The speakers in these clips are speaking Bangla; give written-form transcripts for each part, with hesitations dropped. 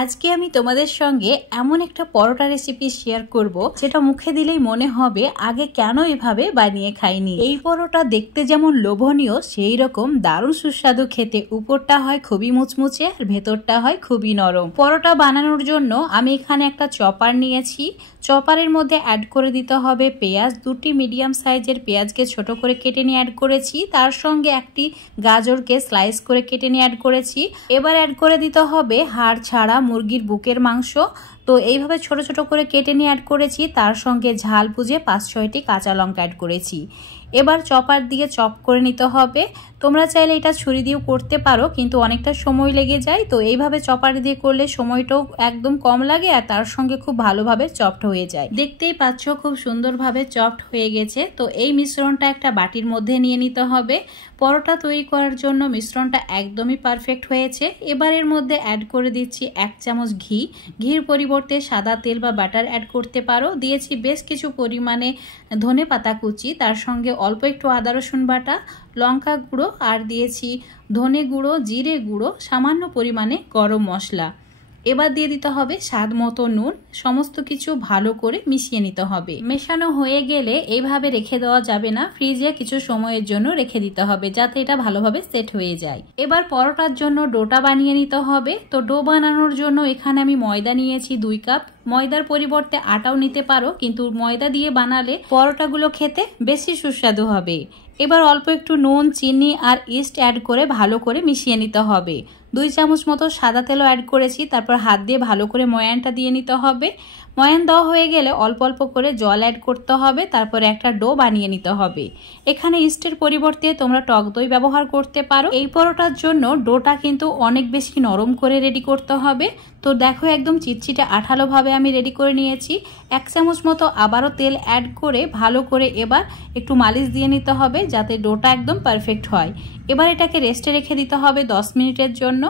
আজকে আমি তোমাদের সঙ্গে এমন একটা পরোটা রেসিপি শেয়ার করব যেটা মুখে দিলেই মনে হবে আগে কেন এভাবে বানিয়ে খাইনি। এই পরোটা দেখতে যেমন লোভনীয় সেই রকম দারুণ সুস্বাদু খেতে। উপরটা হয় খুবই মুচমুচে আর ভেতরটা হয় খুবই নরম। পরোটা বানানোর জন্য আমি এখানে একটা চপার নিয়েছি। চপারের মধ্যে অ্যাড করে দিতে হবে পেঁয়াজ। দুটি মিডিয়াম সাইজের পেঁয়াজকে ছোট করে কেটে নিয়ে অ্যাড করেছি। তার সঙ্গে একটি গাজরকে স্লাইস করে কেটে নিয়ে অ্যাড করেছি। এবার অ্যাড করে দিতে হবে হাড় ছাড়া মুরগির বুকের মাংস। তো এইভাবে ছোট ছোট করে কেটে নিয়ে অ্যাড করেছি। তার সঙ্গে ঝাল বুঝে 5-6টি কাঁচা লঙ্কা অ্যাড করেছি। এবার চপার দিয়ে চপ করে নিতে হবে। তোমরা চাইলে এটা ছুরি দিয়েও করতে পারো, কিন্তু অনেকটা সময় লেগে যায়। তো এইভাবে চপার দিয়ে করলে সময়টাও একদম কম লাগে আর তার সঙ্গে খুব ভালোভাবে চপড হয়ে যায়। দেখতেই পাচ্ছ খুব সুন্দরভাবে চপড হয়ে গেছে। তো এই মিশ্রণটা একটা বাটির মধ্যে নিয়ে নিতে হবে। পরোটা তৈরি করার জন্য মিশ্রণটা একদমই পারফেক্ট হয়েছে। এবার এর মধ্যে অ্যাড করে দিচ্ছি 1 চামচ ঘি। ঘির পরিবর্তে সাদা তেল বা বাটার অ্যাড করতে পারো। দিয়েছি বেশ কিছু পরিমাণে ধনে পাতা কুচি, তার সঙ্গে অল্প একটু আদা রসুন বাটা, লঙ্কা গুঁড়ো আর দিয়েছি ধনে গুঁড়ো, জিরে গুঁড়ো, সামান্য পরিমাণে গরম মশলা। এবার দিয়ে দিতে হবে স্বাদ মতো নুন। সমস্ত কিছু ভালো করে মিশিয়ে নিতে হবে। মেশানো হয়ে গেলে এইভাবে রেখে দেওয়া যাবে না, ফ্রিজে কিছু সময়ের জন্য রেখে দিতে হবে যাতে এটা ভালোভাবে সেট হয়ে যায়। এবার পরোটার জন্য ডোটা বানিয়ে নিতে হবে। তো ডো বানানোর জন্য এখানে আমি ময়দা নিয়েছি 2 কাপ। ময়দার পরিবর্তে আটাও নিতে পারো, কিন্তু ময়দা দিয়ে বানালে পরোটাগুলো খেতে বেশি সুস্বাদু হবে। এবার অল্প একটু নুন, চিনি আর ইস্ট অ্যাড করে ভালো করে মিশিয়ে নিতে হবে। 2 চামচ মতো সাদা তেলও অ্যাড করেছি। তারপর হাত দিয়ে ভালো করে ময়ানটা দিয়ে নিতে হবে। ময়ান দেওয়া হয়ে গেলে অল্প অল্প করে জল অ্যাড করতে হবে। তারপরে একটা ডো বানিয়ে নিতে হবে। এখানে ইস্টের পরিবর্তে তোমরা টক দই ব্যবহার করতে পারো। এই পরোটার জন্য ডোটা কিন্তু অনেক বেশি নরম করে রেডি করতে হবে। তো দেখো একদম চিটচিটে আঠালো ভাবে আমি রেডি করে নিয়েছি। 1 চামচ মতো আবারও তেল অ্যাড করে ভালো করে এবার একটু মালিশ দিয়ে নিতে হবে যাতে ডোটা একদম পারফেক্ট হয়। এবার এটাকে রেস্টে রেখে দিতে হবে 10 মিনিটের জন্য।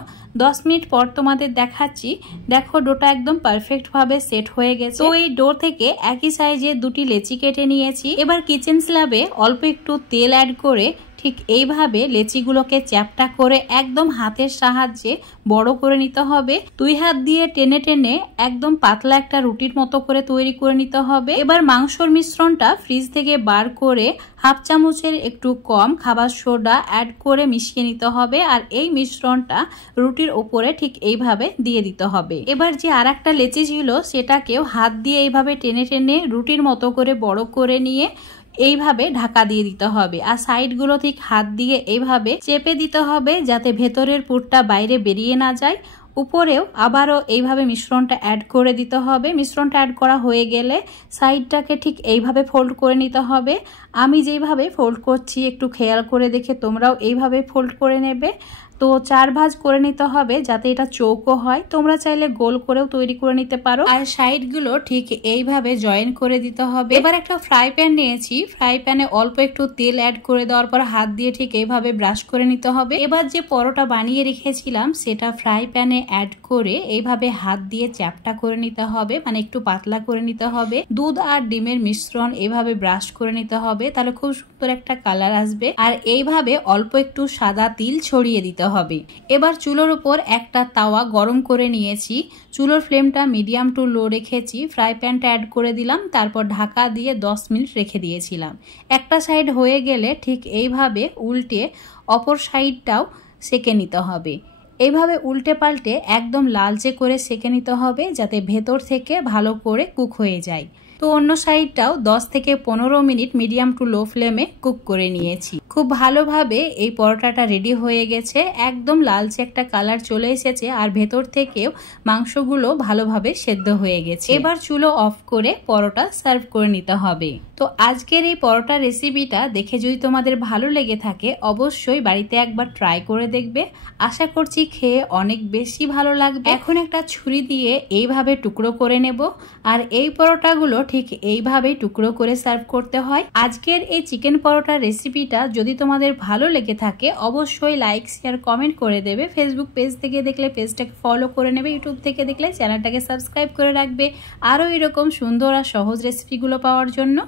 10 মিনিট পর তোমাদের দেখাচ্ছি। দেখো ডোটা একদম পারফেক্ট ভাবে সেট হয়ে গেছে। তো এই ডো থেকে একই সাইজে 2টি লেচি কেটে নিয়েছি। এবার কিচেন স্ল্যাবে অল্প একটু তেল অ্যাড করে ঠিক এইভাবে লেচিগুলোকে চ্যাপটা করে একদম হাতের সাহায্যে বড় করে নিতে হবে। 2 হাত দিয়ে টেনে টেনে একদম পাতলা একটা রুটির মতো করে তৈরি করে নিতে হবে। এবার মাংসর মিশ্রণটা ফ্রিজ থেকে বার করে 1/2 চামচের একটু কম খাবার সোডা অ্যাড করে মিশিয়ে নিতে হবে। আর এই মিশ্রণটা রুটির ওপরে ঠিক এইভাবে দিয়ে দিতে হবে। এবার যে আর একটা লেচি ছিল সেটাকেও হাত দিয়ে এইভাবে টেনে টেনে রুটির মতো করে বড় করে নিয়ে এইভাবে ঢাকা দিয়ে দিতে হবে। আর সাইডগুলো ঠিক হাত দিয়ে এইভাবে চেপে দিতে হবে যাতে ভেতরের পুরটা বাইরে বেরিয়ে না যায়। উপরেও আবারও এইভাবে মিশ্রণটা অ্যাড করে দিতে হবে। মিশ্রণটা অ্যাড করা হয়ে গেলে সাইডটাকে ঠিক এইভাবে ফোল্ড করে নিতে হবে। আমি যেইভাবে ফোল্ড করছি একটু খেয়াল করে দেখে তোমরাও এইভাবে ফোল্ড করে নেবে। তো 4 ভাঁজ করে নিতে হবে যাতে এটা চৌকো হয়। তোমরা চাইলে গোল করেও তৈরি করে নিতে পারো। আর সাইডগুলো ঠিক এইভাবে জয়েন করে দিতে হবে। এবার একটা ফ্রাই প্যান নিয়েছি। ফ্রাই প্যানে অল্প একটু তেল অ্যাড করে দেওয়ার পর হাত দিয়ে ঠিক এইভাবে ব্রাশ করে নিতে হবে। এবার যে পরোটা বানিয়ে রেখেছিলাম সেটা ফ্রাই প্যানে অ্যাড করে এইভাবে হাত দিয়ে চ্যাপটা করে নিতে হবে, মানে একটু পাতলা করে নিতে হবে। দুধ আর ডিমের মিশ্রণ এইভাবে ব্রাশ করে নিতে হবে, তাহলে খুব সুন্দর একটা কালার আসবে। আর এইভাবে অল্প একটু সাদা তিল ছড়িয়ে দিতে হবে। এবার চুলোর উপর একটা তাওয়া গরম করে নিয়েছি। চুলোর ফ্লেমটা মিডিয়াম টু লো রেখেছি। ফ্রাই প্যানটা অ্যাড করে দিলাম। তারপর ঢাকা দিয়ে 10 মিনিট রেখে দিয়েছিলাম। একটা সাইড হয়ে গেলে ঠিক এইভাবে উল্টে অপর সাইডটাও সেকে নিতে হবে। এইভাবে উল্টে পাল্টে একদম লালচে করে সেকে নিতে হবে যাতে ভেতর থেকে ভালো করে কুক হয়ে যায়। তো অন্য সাইডটাও 10 থেকে 15 মিনিট মিডিয়াম টু লো ফ্লেমে কুক করে নিয়েছি। খুব ভালোভাবে এই পরোটাটা রেডি হয়ে গেছে। একদম লালচে একটা কালার চলে এসেছে আর ভেতর থেকেও মাংসগুলো ভালোভাবে সেদ্ধ হয়ে গেছে। এবার চুলো অফ করে পরোটা সার্ভ করে নিতে হবে। তো আজকের এই পরোটা রেসিপিটা দেখে যদি তোমাদের ভালো লেগে থাকে অবশ্যই বাড়িতে একবার ট্রাই করে দেখবে। আশা করছি খেয়ে অনেক বেশি ভালো লাগবে। এখন একটা ছুরি দিয়ে এইভাবে টুকরো করে নেব। আর এই পরোটাগুলো ঠিক এইভাবেই টুকরো করে সার্ভ করতে হয়। আজকের এই চিকেন পরোটা রেসিপিটা যদি তোমাদের ভালো লেগে থাকে অবশ্যই লাইক, শেয়ার, কমেন্ট করে দেবে। ফেসবুক পেজ থেকে দেখলে পেজটাকে ফলো করে নেবে। ইউটিউব থেকে দেখলে চ্যানেলটাকে সাবস্ক্রাইব করে রাখবে আরও এরকম সুন্দর আর সহজ রেসিপিগুলো পাওয়ার জন্য।